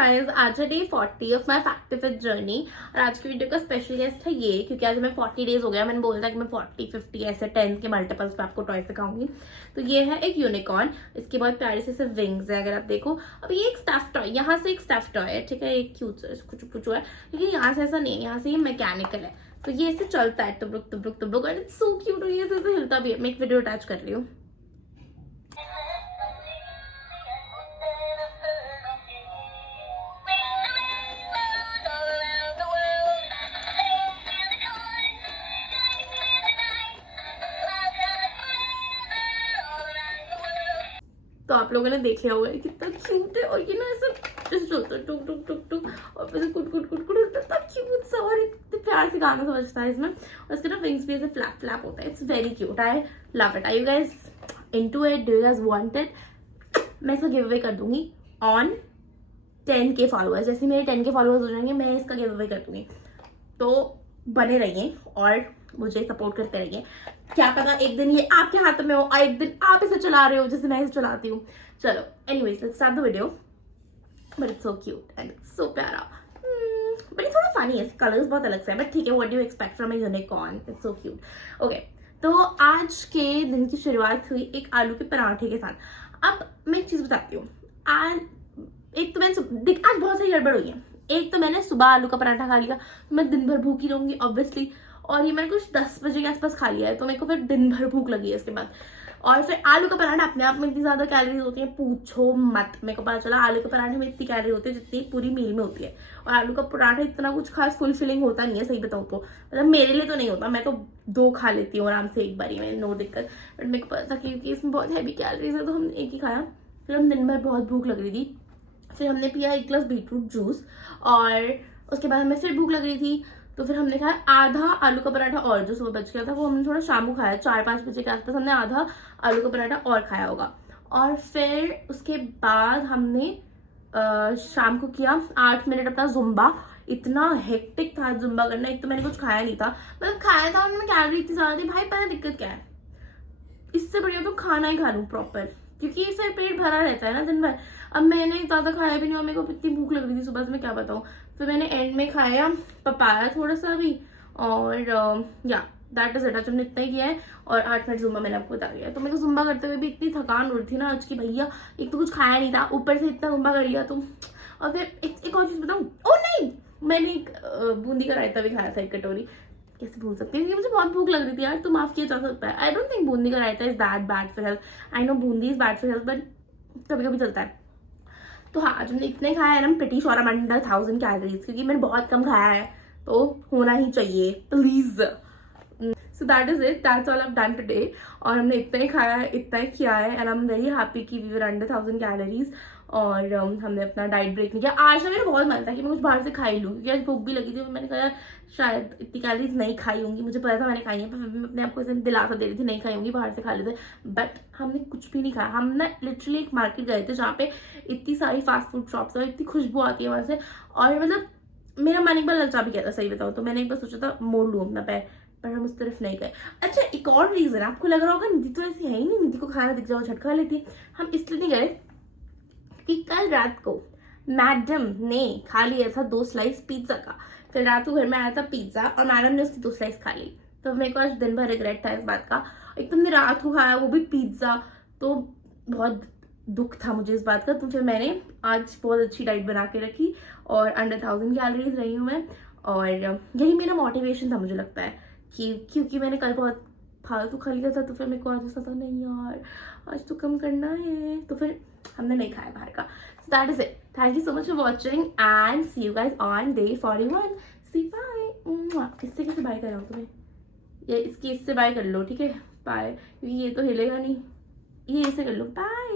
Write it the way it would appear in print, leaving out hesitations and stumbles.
Guys, आज है day 40 of my फैक्टिफिट journey. और आज की वीडियो का स्पेशल गेस्ट है ये, क्योंकि आज मैं 40 डेज हो गया। मैंने बोला था कि मैं 40, 50 ऐसे 10 के मल्टीपल्स पे आपको टॉय सिखाऊंगी। तो ये है एक यूनिकॉर्न। इसके बहुत प्यारे से विंग्स है, अगर आप देखो। अब ये एक स्टफ टॉय, यहाँ से एक स्टफ टॉय है, ठीक है, एक क्यूट कुछ कुछ है, लेकिन यहाँ से ऐसा नहीं है, यहाँ से ये मैकेनिकल है। तो ये ऐसे चलता है, टुबरुक टुबरुक टुबरुक, एंड इट्स सो क्यूट। और ये ऐसे हिलता भी है। मैं एक वीडियो अटैच कर रही हूँ। तो आप लोगों ने देख लिया होगा कितना क्यूट है। और ये ना ऐसा चलता है टुक टुक टुक टुक, और फिर कुट कुट कुट कुट, इतना क्यूट सा, और इतने प्यार से गाना समझता है इसमें। और इसके ना विंग्स भी ऐसे फ्लैप फ्लैप होता है। It's very cute, I love it. Are you guys into it? Do you guys want it? मैं इसका गिव अवे कर दूंगी ऑन 10K फॉलोअर्स। जैसे मेरे 10K फॉलोअर्स हो जाएंगे, मैं इसका गिव अवे कर दूंगी। तो बने रहिए और मुझे सपोर्ट करते रहिए। क्या पता एक दिन ये आपके हाथ में हो और एक दिन आप इसे चला रहे हो जैसे मैं इसे चलाती हूँ। चलो, anyways let's start the video. But it's so cute and it's so प्यारा। बट ये थोड़ा फनी है, कलर्स बहुत अलग से है, बट ठीक है, what do you expect from a unicorn? It's so cute. Okay, तो आज के दिन की शुरुआत हुई एक आलू के पराठे के साथ। अब मैं एक चीज बताती हूँ। आज एक तो मैंने आज बहुत सारी गड़बड़ हुई है। एक तो मैंने सुबह आलू का पराठा खा लिया, तो मैं दिन भर भूखी रहूंगी ऑब्वियसली। और ये मैंने कुछ 10 बजे के आसपास खा लिया है, तो मेरे को फिर दिन भर भूख लगी है इसके बाद। और फिर आलू का पराठा अपने आप में इतनी ज्यादा कैलोरीज होती है, पूछो मत। मेरे को पता चला आलू के पराठे में इतनी कैलोरी होती है जितनी पूरी मील में होती है। और आलू का पराठा इतना कुछ खास फुलफिलिंग होता नहीं है, सही बताऊँ तो। मतलब मेरे लिए तो नहीं होता, मैं तो 2 खा लेती हूँ आराम से एक बारी में, नो दिक्कत। बट मेरे को पता था क्योंकि इसमें बहुत हैवी कैलोरीज है, तो हमने एक ही खाया। फिर हम दिन भर बहुत भूख लग रही थी, फिर हमने पिया 1 ग्लास बीटरूट जूस। और उसके बाद हमें फिर भूख लग रही थी, तो फिर हमने खाया आधा आलू का पराठा, और जो सुबह बच गया था वो हमने थोड़ा शाम को खाया। 4-5 बजे के आसपास हमने आधा आलू का पराठा और खाया होगा। और फिर उसके बाद हमने शाम को किया 8 मिनट अपना जुम्बा। इतना हेक्टिक था जुम्बा करना। एक तो मैंने कुछ खाया नहीं था, मतलब खाया था उनमें कैलोरी इतनी ज्यादा थी। भाई पता दिक्कत क्या है, इससे बढ़िया तो खाना ही खा लूं प्रॉपर, क्योंकि फिर पेट भरा रहता है ना दिन भर। अब मैंने ज्यादा खाया भी नहीं और मेरे को इतनी भूख लग रही थी सुबह से, मैं क्या बताऊँ। फिर मैंने एंड में खाया पपाया थोड़ा सा भी, और या दैट इज इट। आज हमने इतना ही किया है। और 8 मिनट जुम्बा मैंने आपको बता दिया। तो मेरे को जुम्बा करते हुए भी इतनी थकान हो रही थी ना आज की, भैया एक तो कुछ खाया नहीं था, ऊपर से इतना जुम्बा कर लिया। तो और फिर एक और चीज बताऊँ, ओ नहीं, मैंने एक बूंदी का रायता भी खाया था, 1 कटोरी। कैसे भूल सकती हूँ, मुझे बहुत भूख लग रही थी यार, तो माफ किया जा सकता है। आई डोंट थिंक बूंदी का raita is that bad for health. I know boondi is bad for health, but कभी कभी चलता है। तो हाँ, आज हमने इतने खाया है, pretty sure I am under 1000 calories, क्योंकि मैंने बहुत कम खाया है, तो होना ही चाहिए please. So that is it, that's all I done today. और हमने इतना ही खाया है, इतना ही किया है, and I am very happy कि वी वर अंडर 1000 कैलोरीज। और हमने अपना डाइट ब्रेक नहीं किया। आज ना मेरा बहुत मन था कि मैं कुछ बाहर से खा ही लूँ, क्योंकि आज भूख भी लगी थी। मैंने कहा शायद इतनी कैलोरीज नहीं खाई होंगी, मुझे पता था मैंने खाई है, पर फिर भी मैं अपने आप को ऐसे दिलासा दे रही थी नहीं खाई होंगी, बाहर से खा लेते। बट हमने कुछ भी नहीं खाया। हम ना लिटरली एक मार्केट गए थे जहाँ पे इतनी सारी फास्ट फूड शॉप्स है, इतनी खुशबू आती है वहां से। और मतलब मेरा मन एक बार ललचा भी गया था, सही बताओ तो। मैंने एक बार सोचा था मोड़ लूँ अपना पैर, पर हम उस तरफ नहीं गए। अच्छा, एक और रीजन, आपको लग रहा होगा निधि तो ऐसी है ही नहीं, निधि को खाना दिख जाओ झट खा लेती। हम इसलिए नहीं गए कि कल रात को मैडम ने खा लिया था 2 स्लाइस पिज्जा का। फिर रात को घर में आया था पिज्जा, और मैडम ने उसकी 2 स्लाइस खा ली। तो मेरे को आज दिन भर रिग्रेट था इस बात का। एक तो हमने रात को खाया वो भी पिज्जा, तो बहुत दुख था मुझे इस बात का। तो फिर मैंने आज बहुत अच्छी डाइट बना के रखी, और अंडर 1000 कैलोरीज रही हूँ मैं। और यही मेरा मोटिवेशन था, मुझे लगता है कि क्योंकि मैंने कल बहुत फालतू खा लिया था, तो फिर मेरे को आज ऐसा था नहीं यार आज तो कम करना है, तो फिर हमने नहीं खाया बाहर का। So that is it. Thank you so much for watching and see you guys on day 41. See bye. इससे कैसे बाय कर रहा हूँ तुम्हें? ये इसकी इससे बाय कर लो, ठीक है, बाय। क्योंकि ये तो हिलेगा नहीं, ये इसे कर लो, बाय।